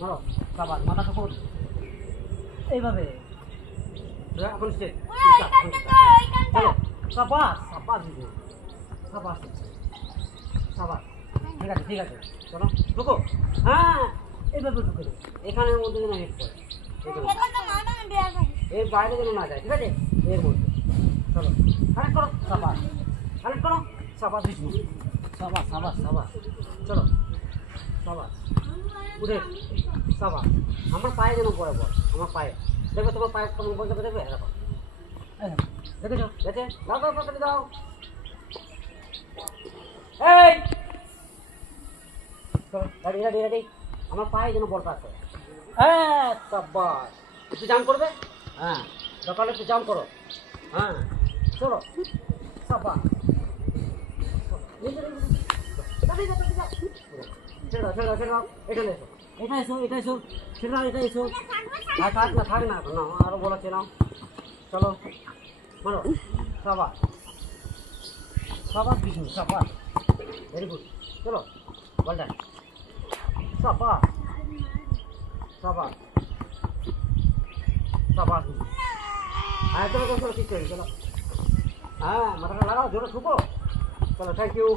মারো সাবাস মাথা ঠোকর এইভাবে এখন স্টেট চলো সাবাস সাবাস দিদি সাবাস সাবাস ঠিক আছে চলো ঢুকো হ্যাঁ এইভাবে ঢুকে দেবো এখানের মধ্যে যেন হেড করে এর বাইরে যেন না যায় ঠিক আছে এর মধ্যে চলো কানেক্ট করো সাবাস কানেক্ট করো সাবাস বিষ্ণু সাবাস সাবাস সাবাস চলো সাবাস উঠে সাবাস আমার পায়ে যেন পড়ে বল আমার পায়ে দেখবে তোমার পায়ে কেমন বল দেখবে দেখবে দেখো দেখেছো দেখে দাও দাও পকেটে দাও এই চলো রেডি রেডি রেডি আমার পায়ে যেন বলটা আছে হ্যাঁ সাবাস একটু জাম করবে হ্যাঁ সকালে একটু জাম করো হ্যাঁ চলো সাবাস ছেড়ে ছেড়ে ছেড়ে এটা এসো এটা এসো ছেড়ে এটা এসো আর থাক না না আরো বলাচ্ছে না চলো মারো সাবাস সাবাস বিষ্ণু সাবাস ভেরি গুড চলো বলটা সাবাস সাবাস সাবাস হ্যাঁ চলো চলো ঠিক আছে চলো হ্যাঁ মাথাটা লাগাও জোরে ঠুকো চলো থ্যাংক ইউ